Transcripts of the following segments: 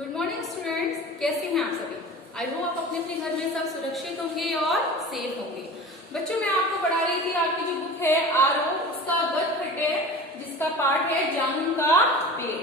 Good morning students, कैसे हैं आप सभी। आई होप आप अपने अपने घर में सब सुरक्षित होंगे और सेफ होंगे। बच्चों, मैं आपको पढ़ा रही थी आपकी जो बुक है आरो, उसका गद्य खंड है जिसका पाठ है जामुन का पेड़,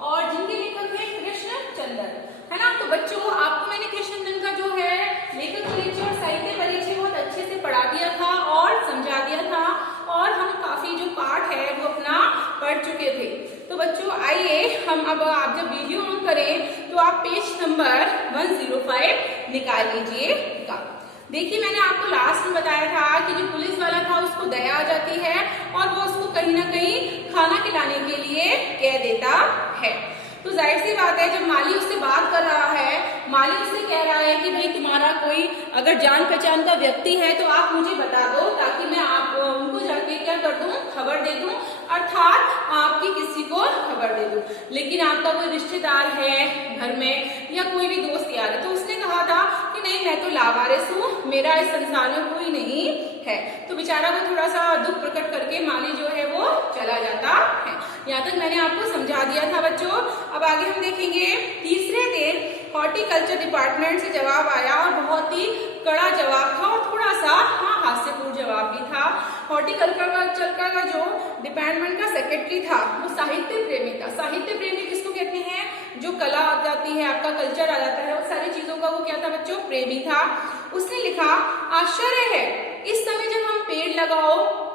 और जिनके लेखक है कृष्ण चंद्र, है ना। तो बच्चों, आपको मैंने कृष्ण चंद्र का जो है लेखक परिचय और साहित्य परिचय बहुत अच्छे से पढ़ा दिया था और समझा दिया था, और हम काफी जो पाठ है वो अपना पढ़ चुके थे। तो बच्चों आइए हम अब आप जब वीडियो ऑन करें तो आप पेज नंबर 105 निकाल लीजिएगा। देखिए, मैंने आपको लास्ट में बताया था कि जो पुलिस वाला था उसको दया आ जाती है और वो उसको कहीं ना कहीं खाना खिलाने के लिए कह देता है। तो जाहिर सी बात है, जब माली उससे बात कर रहा है, माली उससे कह रहा है कि भाई तुम्हारा कोई अगर जान पहचान का व्यक्ति है तो आप मुझे बता दो, ताकि मैं आप उनको जाके क्या कर दूं, खबर दे दूं, अर्थात आपकी किसी को खबर दे दूं। लेकिन आपका कोई रिश्तेदार है घर में या कोई भी दोस्त यार है, तो उसने कहा था कि नहीं, मैं तो लावारिस हूँ, मेरा इस संसार में कोई नहीं है। तो बेचारा को थोड़ा सा दुख प्रकट करके माली जो है वो चला जाता है। यहाँ तक मैंने आपको समझा दिया था बच्चों। अब आगे हम देखेंगे। तीसरे दिन हॉर्टिकल्चर डिपार्टमेंट से जवाब आया और बहुत ही कड़ा जवाब था और थोड़ा सा हास्यपूर्ण जवाब भी था। हॉर्टिकल्चर का जो डिपार्टमेंट का सेक्रेटरी था वो साहित्य प्रेमी था। साहित्य प्रेमी किसको कहते हैं? जो कला आ जाती है, आपका कल्चर आ जाता है, वो सारी चीजों का वो क्या था बच्चों? प्रेमी था। उसने लिखा, आश्चर्य है इस समय जब हम पेड़ लगाओ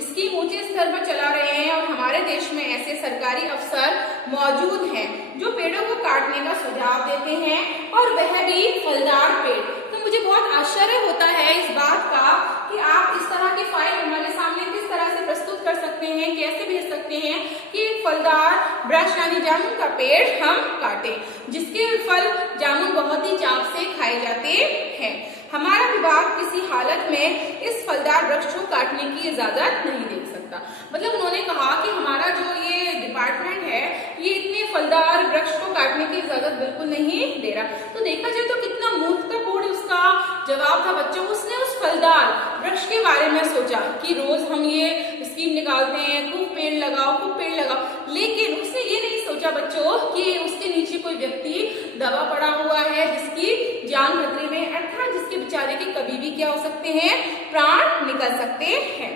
स्कीम ऊंचे स्तर पर चला रहे हैं और हमारे देश में ऐसे सरकारी अफसर मौजूद हैं जो पेड़ों को काटने का सुझाव देते हैं, और वह भी फलदार पेड़। तो मुझे बहुत आश्चर्य होता है इस बात का कि आप इस तरह की फाइल हमारे सामने किस तरह से प्रस्तुत कर सकते हैं, कैसे भेज सकते हैं कि एक फलदार वृक्ष यानी जामुन का पेड़ हम काटें, जिसके फल जामुन बहुत ही चाव से खाए जाते हैं। हमारा विभाग किसी हालत में इस फलदार वृक्ष को काटने की इजाजत नहीं दे सकता। मतलब उन्होंने कहा कि हमारा जो ये डिपार्टमेंट है ये इतने फलदार वृक्ष को काटने की इजाजत बिल्कुल नहीं दे रहा। तो देखा जाए तो कितना मूर्खतापूर्ण उसका जवाब था बच्चों। उसने उस फलदार वृक्ष के बारे में सोचा कि रोज हम ये स्कीम निकालते हैं, खूब पेड़ लगाओ, खूब पेड़ लगाओ, लेकिन उसने ये नहीं सोचा बच्चों कि उसके नीचे कोई व्यक्ति दबा पड़ा हुआ है जिसकी जान खतरे में, अर्थात जिसके बेचारे के कभी भी क्या हो सकते हैं, प्राण निकल सकते हैं।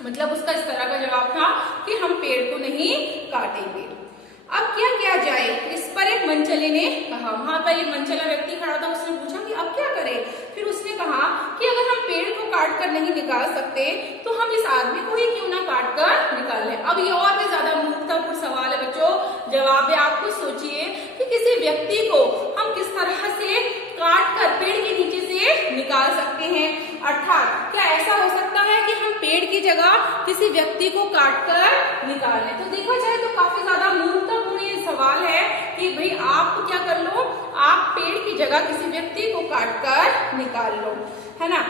मतलब उसका इस तरह का जवाब था कि हम पेड़ को नहीं काटेंगे। अब क्या किया जाए, इस पर एक मनचले ने कहा। वहां पर एक मनचला व्यक्ति खड़ा था, उसने पूछा कि अब क्या करें। फिर उसने कहा कि अगर हम पेड़ को काट कर नहीं निकाल सकते तो हम इस आदमी को ही क्यों ना काट कर निकाल लें। अब ये और भी ज्यादा मूर्खतापूर्ण सवाल है बच्चों। जवाब है, आप कुछ सोचिए कि किसी व्यक्ति को हम किस तरह से काट कर पेड़ के नीचे से निकाल सकते हैं, अर्थात क्या ऐसा हो सकता है कि हम पेड़ की जगह किसी व्यक्ति को काट कर निकाल लें। तो देखा जाए तो काफी ज्यादा मूर्खतापूर्ण ये सवाल है कि भाई आप क्या कर लो, आप पेड़ की जगह किसी व्यक्ति को काट कर निकाल लो, है ना।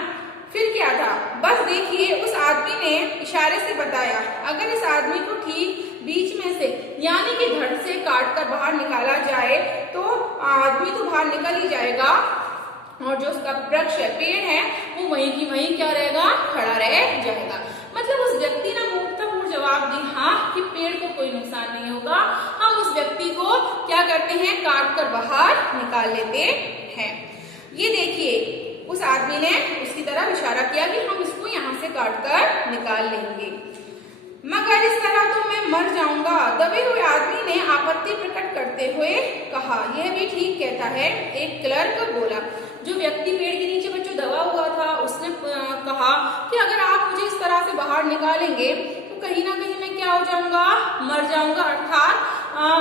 फिर क्या था, बस देखिए उस आदमी ने इशारे से बताया, अगर इस आदमी को ठीक बीच में से यानी कि धड़ से काट कर बाहर निकाला जाए तो आदमी तो बाहर निकल ही जाएगा, और जो उसका वृक्ष है, पेड़ है, वो वहीं की वहीं क्या रहेगा, खड़ा रह जाएगा। मतलब उस व्यक्ति ने मूर्खतापूर्ण जवाब दी हाँ कि पेड़ को कोई नुकसान नहीं होगा, हम उस व्यक्ति को क्या करते हैं, काट कर बाहर निकाल लेते हैं। ये देखिए उस आदमी ने उसकी तरफ इशारा किया कि हम इसको यहाँ से काट कर निकाल लेंगे, मगर इस तरह तो मैं मर जाऊंगा। दबे हुए आदमी ने आपत्ति प्रकट करते हुए कहा, यह भी ठीक कहता है, एक क्लर्क बोला। जो व्यक्ति पेड़ के नीचे बच्चों दबा हुआ था उसने कहा कि अगर आप मुझे इस तरह से बाहर निकालेंगे तो कहीं ना कहीं मैं क्या हो जाऊंगा, मर जाऊंगा, अर्थात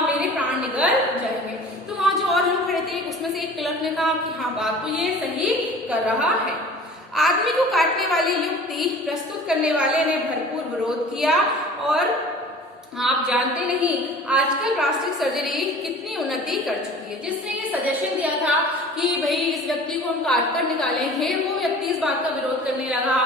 मेरे प्राण निकल जाएंगे। तो वहां जो और लोग खड़े थे उसमें से एक क्लर्क ने कहा कि हाँ, बात तो ये सही कर रहा है। आदमी को काटने वाली युक्ति प्रस्तुत करने वाले ने भरपूर विरोध किया, और आप जानते नहीं आजकल प्लास्टिक सर्जरी कितनी उन्नति कर चुकी है। जिसने ये सजेशन दिया था कि भाई इस व्यक्ति को हम काट कर निकालेंगे, वो व्यक्ति इस बात का विरोध करने लगा,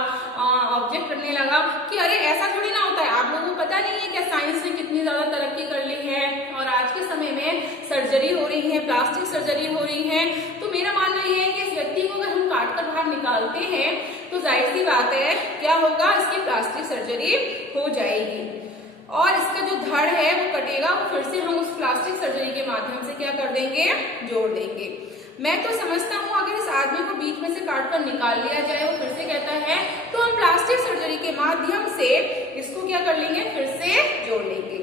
ऑब्जेक्ट करने लगा कि अरे ऐसा थोड़ी ना होता है, आप लोगों को पता नहीं है क्या साइंस ने कितनी ज्यादा तरक्की कर ली है और आज के समय में सर्जरी हो रही है, प्लास्टिक सर्जरी हो रही है। तो मेरा मानना यह है कि इस व्यक्ति को अगर हम काट कर बाहर निकालते हैं तो जाहिर सी बात है क्या होगा, इसकी प्लास्टिक सर्जरी हो जाएगी। और इसका जो धड़ है वो कटेगा, वो फिर से हम उस प्लास्टिक सर्जरी के माध्यम से क्या कर देंगे, जोड़ देंगे। मैं तो समझता हूँ अगर इस आदमी को बीच में से काट कर निकाल लिया जाए, वो फिर से कहता है, तो हम प्लास्टिक सर्जरी के माध्यम से इसको क्या कर लेंगे, फिर से जोड़ लेंगे।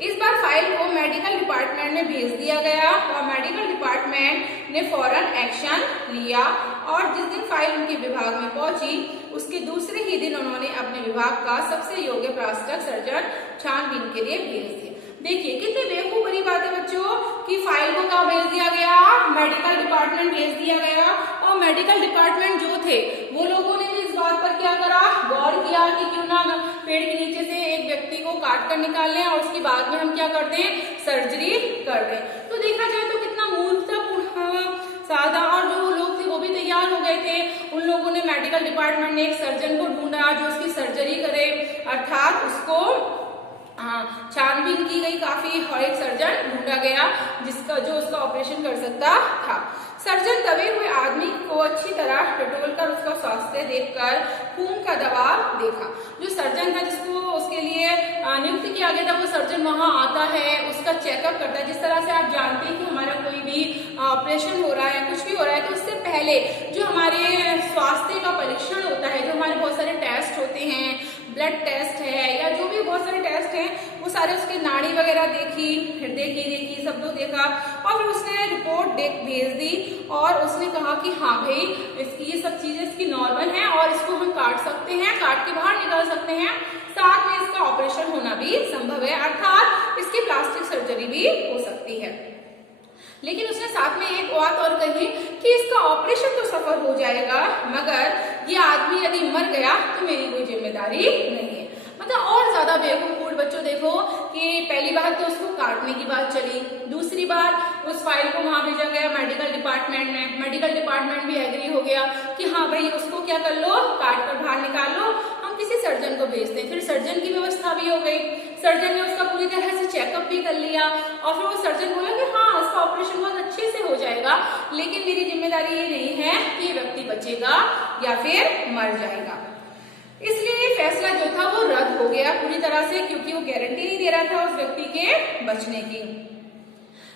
इस बार फाइल को मेडिकल डिपार्टमेंट में भेज दिया गया और मेडिकल डिपार्टमेंट ने फौरन एक्शन लिया और जिस दिन फाइल उनके विभाग में पहुंची उसके दूसरे ही दिन उन्होंने अपने विभाग का सबसे योग्य प्लास्टिक सर्जन छानबीन के लिए भेज दिया। देखिए कितनी बेवकूफ बड़ी बात है बच्चों कि फाइल को कहाँ भेज दिया गया, मेडिकल डिपार्टमेंट भेज दिया गया और मेडिकल डिपार्टमेंट जो थे वो लोगों ने भी इस बात पर क्या करा, गौर किया कि क्यों ना पेड़ के नीचे से एक व्यक्ति को काट कर निकाल लें और उसके बाद में हम क्या कर दें, सर्जरी कर दें। तो देखा जाए तो कितना मूर्खतापूर्ण सादा, और जो लोग थे वो भी तैयार हो गए थे। उन लोगों ने मेडिकल डिपार्टमेंट ने एक सर्जन को ढूंढा जो उसकी सर्जरी करे, अर्थात उसको छानबीन की गई काफी और एक सर्जन ढूंढा गया जिसका जो उसका ऑपरेशन कर सकता था। सर्जन दबे हुए आदमी को अच्छी तरह टटोलकर उसका स्वास्थ्य देखकर खून का दबाव देखा। जो सर्जन था जिसको उसके लिए नियुक्त किया गया था वो सर्जन वहां आता है, उसका चेकअप करता है। जिस तरह से आप जानते हैं कि हमारा कोई भी ऑपरेशन हो रहा है, कुछ भी हो रहा है, तो उससे पहले जो हमारे स्वास्थ्य का परीक्षण होता है, जो हमारे बहुत सारे टेस्ट होते हैं, ब्लड टेस्ट है या जो भी बहुत सारे टेस्ट हैं, वो सारे उसके नाड़ी वगैरह देखी, हृदय की देखी, सब लोग देखा और फिर उसने रिपोर्ट भेज दी और उसने कहा कि हाँ भाई इसकी ये सब चीजें इसकी नॉर्मल हैं और इसको हम काट सकते हैं, काट के बाहर निकाल सकते हैं, साथ में इसका ऑपरेशन होना भी संभव है, अर्थात इसकी प्लास्टिक सर्जरी भी हो सकती है। लेकिन उसने साथ में एक बात और कही कि इसका ऑपरेशन तो सफल हो जाएगा मगर ये आदमी यदि मर गया तो मेरी कोई जिम्मेदारी नहीं है। मतलब और ज्यादा बेवकूफ बच्चों देखो कि पहली बात तो उसको काटने की बात चली, दूसरी बार उस फाइल को वहां भेजा गया मेडिकल डिपार्टमेंट में, मेडिकल डिपार्टमेंट भी एग्री हो गया कि हाँ भाई उसको क्या कर लो, काट कर बाहर निकाल लो, हम किसी सर्जन को भेजते हैं। फिर सर्जन की व्यवस्था भी हो गई, सर्जन ने उसका पूरी तरह से चेकअप भी कर लिया और फिर वो सर्जन बोला कि हाँ इसका ऑपरेशन बहुत अच्छे से हो जाएगा, लेकिन मेरी जिम्मेदारी ये नहीं है कि ये व्यक्ति बचेगा या फिर मर जाएगा। इसलिए ये फैसला जो था वो रद्द हो गया पूरी तरह से, क्योंकि वो गारंटी नहीं दे रहा था उस व्यक्ति के बचने की।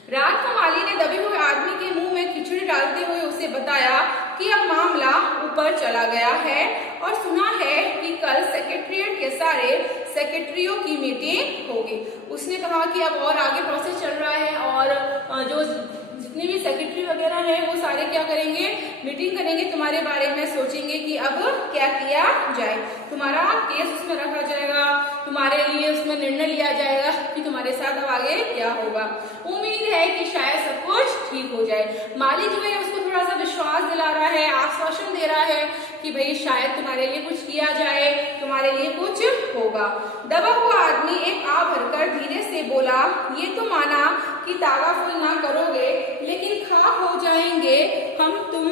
रात को माली ने दबे हुए आदमी के मुंह में खिचड़ी डालते हुए उसे बताया कि अब मामला ऊपर चला गया है और सुना है कि कल सेक्रेटरीट के सारे सेक्रेटरियों की मीटिंग होगी। उसने कहा कि अब और आगे प्रोसेस चल रहा है और जो जितने भी सेक्रेटरी वगैरह हैं वो सारे क्या करेंगे, मीटिंग करेंगे, तुम्हारे बारे में सोचेंगे कि अब क्या किया जाए, तुम्हारा केस उसमें रखा जाएगा, तुम्हारे लिए उसमें निर्णय लिया जाएगा कि तुम्हारे साथ अब आगे क्या होगा। उम्मीद है कि शायद सब कुछ ठीक हो जाए। माली जो है उसको थोड़ा सा विश्वास दिला रहा है, आश्वासन दे रहा है कि भाई शायद तुम्हारे लिए कुछ किया जाए, तुम्हारे लिए कुछ होगा। दबा हुआ आदमी एक आ भरकर धीरे से बोला, ये तो माना कि तागा फुल ना करोगे लेकिन खाक हो जाएंगे हम तुम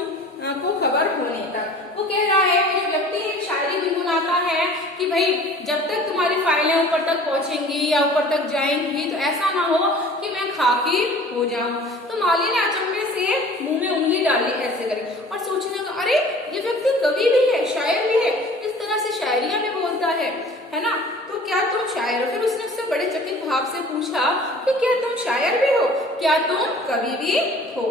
को खबर होने तक। वो कह रहा है, वो जो व्यक्ति एक शायरी गुनगुनाता है कि भाई जब तक तुम्हारी फाइलें ऊपर तक पहुंचेंगी या ऊपर तक जाएंगी तो ऐसा ना हो कि मैं खाकी हो जाऊं। तो माली ने अचंभे से मुंह में उंगली डाली ऐसे करी और सोचने लगा, अरे ये व्यक्ति कवि भी है, शायर भी है, इस तरह से शायरियां भी बोलता है ना, तो क्या तुम शायर हो? फिर उसने उससे बड़े चकित भाव से पूछा कि क्या तुम शायर भी हो, क्या तुम कवि भी हो?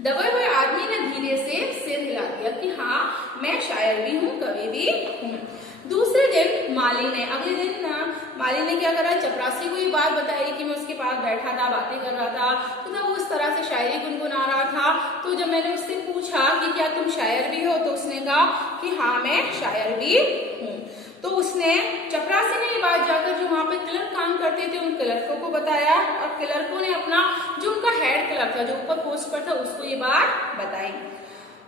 दबे हुए आदमी ने धीरे से सिर हिला दिया कि हाँ मैं शायर भी हूँ, कवि भी हूँ। दूसरे दिन अगले दिन माली ने क्या करा, चपरासी को ये बात बताई कि मैं उसके पास बैठा था, बातें कर रहा था, तो तब वो इस तरह से शायरी गुनगुना रहा था। तो जब मैंने उससे पूछा कि क्या तुम शायर भी हो, तो उसने कहा कि हाँ मैं शायर भी हूँ। तो उसने चपरासी ने ये बात जाकर जो वहां पे क्लर्क काम करते थे उन क्लर्कों को बताया और क्लर्कों ने अपना जो उनका हेड क्लर्क था, जो ऊपर पोस्ट पर था, उसको ये बात बताई।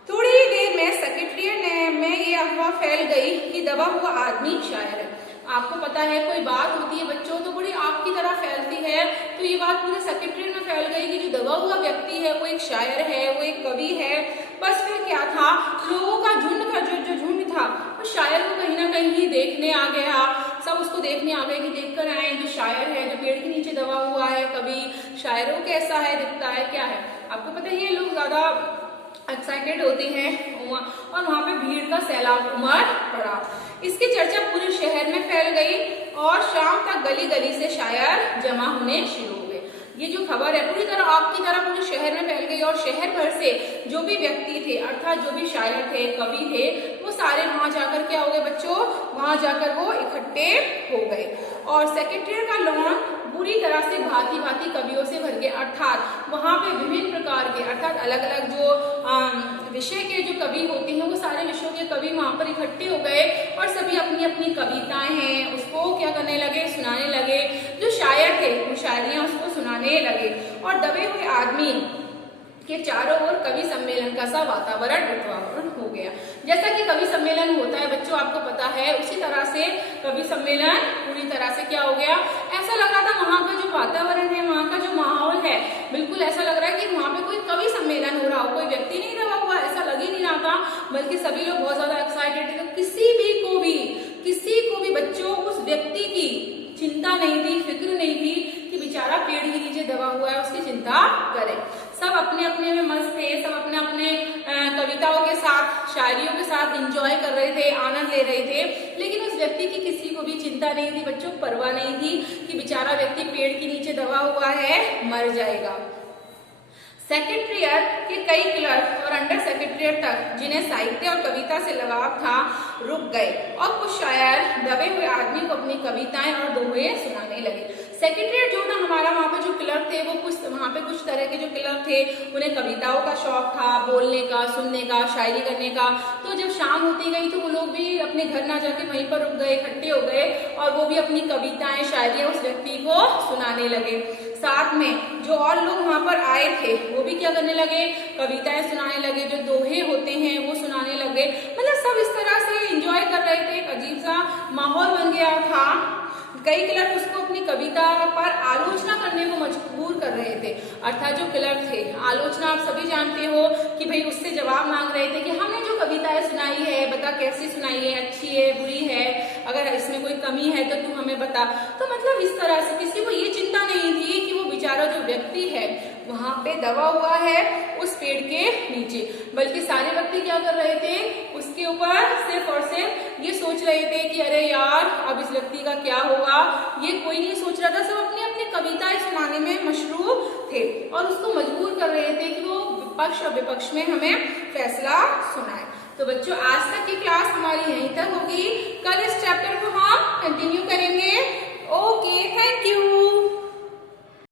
थोड़ी ही देर में सेक्रेटरीट में ये अफवाह फैल गई कि दबा हुआ आदमी शायर है। आपको पता है कोई बात होती है बच्चों तो बड़ी आग की तरह फैलती है, तो ये बात पूरे सेक्रेटरीट में फैल गई कि जो दबा हुआ व्यक्ति है वो एक शायर है, वो एक कवि है। बस फिर क्या था, लोगों का झुंड जो झुंड था वो शायर को कहीं ना कहीं देखने आ गया, सब उसको देखने आ गए कि देखकर आए जो शायर है, जो पेड़ के नीचे दबा हुआ है, कवि शायरों कैसा है, दिखता है, क्या है। आपको पता ही है लोग ज्यादा एक्साइटेड होते हैं और वहां पे भीड़ का सैलाब उमड़ पड़ा। इसकी चर्चा पूरे शहर में फैल गई और शाम तक गली गली से शायर जमा होने शुरू हो गए। ये जो खबर है पूरी तरह आग की तरह पूरे शहर में फैल गई और शहर भर से जो भी व्यक्ति थे अर्थात जो भी शायर थे, कवि थे, वो सारे वहां जाकर क्या हो गए बच्चों, वहां जाकर वो इकट्ठे हो गए और सेक्रेटेरिएट का लॉन पूरी तरह से भांति भांति कवियों से भर गया। अर्थात वहां पे विभिन्न प्रकार के अर्थात अलग अलग जो विषय के जो कवि होते हैं वो सारे विषयों के कवि वहां पर इकट्ठे हो गए और सभी अपनी अपनी कविताएं हैं उसको क्या करने लगे, सुनाने लगे। जो शायर थे वो शायरियां उसको सुनाने लगे और दबे हुए आदमी के चारों ओर कवि सम्मेलन का सा वातावरण हो गया। जैसा कि कवि सम्मेलन होता है बच्चों आपको पता है, उसी तरह से कवि सम्मेलन पूरी तरह से क्या हो गया, ऐसा लग रहा था वहां का जो वातावरण है, वहां का जो माहौल है, बिल्कुल ऐसा लग रहा है कि वहां पे कोई कवि सम्मेलन हो रहा हो, कोई व्यक्ति नहीं रहा हुआ, ऐसा लग ही नहीं रहा था, बल्कि सभी लोग बहुत ज्यादा एक्साइटेड थे। तो किसी को भी बच्चों उस व्यक्ति की चिंता नहीं थी, फिक्र नहीं थी कि बेचारा पेड़ के नीचे दबा हुआ है, उसकी चिंता करे। सब अपने अपने में मस्त थे, सब अपने अपने कविताओं के साथ, शायरियों के साथ एंजॉय कर रहे थे, आनंद ले रहे थे। लेकिन उस व्यक्ति की किसी को भी चिंता नहीं थी बच्चों, परवाह नहीं थी कि बेचारा व्यक्ति पेड़ के नीचे दबा हुआ है, मर जाएगा। सेक्रेटेरिएट के कई क्लर्क और अंडर सेक्रेटेरिएट तक जिन्हें साहित्य और कविता से लगाव था रुक गए और कुछ शायर दबे हुए आदमी को अपनी कविताएं और दोहे सुनाने लगे। सेक्रेटेरिएट जो ना हमारा वहाँ पे जो क्लर्क थे वो कुछ वहाँ पे कुछ तरह के जो क्लर्क थे उन्हें कविताओं का शौक था, बोलने का, सुनने का, शायरी करने का। तो जब शाम होती गई तो वो लोग भी अपने घर ना जाके वहीं पर रुक गए, इकट्ठे हो गए और वो भी अपनी कविताएं, शायरियां उस व्यक्ति को सुनाने लगे। साथ में जो और लोग वहां पर आए थे वो भी क्या करने लगे, कविताएं सुनाने लगे, जो दोहे होते हैं वो सुनाने लगे। मतलब सब इस तरह से एंजॉय कर रहे थे, एक अजीब सा माहौल बन गया था। कई क्लर्क उसको अपनी कविता पर आलोचना करने को मजबूर कर रहे थे। अर्थात जो क्लर्क थे, आलोचना आप सभी जानते हो कि भाई उससे जवाब मांग रहे थे कि हमने जो कविताएं सुनाई है बता कैसी सुनाई है, अच्छी है, बुरी है, अगर इसमें कोई कमी है तो तू हमें बता। तो मतलब इस तरह से किसी को ये चिंता नहीं थी कि वो बेचारा जो व्यक्ति है वहां पे दबा हुआ है उस पेड़ के नीचे, बल्कि सारे व्यक्ति क्या कर रहे थे, उसके ऊपर सिर्फ और सिर्फ ये सोच रहे थे कि अरे यार अब इस व्यक्ति का क्या होगा। ये कोई नहीं सोच रहा था, सब अपनी अपनी कविताएं सुनाने में मशरूफ थे और उसको मजबूर कर रहे थे कि वो पक्ष और विपक्ष में हमें फैसला सुनाए। तो बच्चों आज तक की क्लास हमारी यहीं तक होगी, कल इस चैप्टर को हम कंटिन्यू करेंगे। Okay, thank you.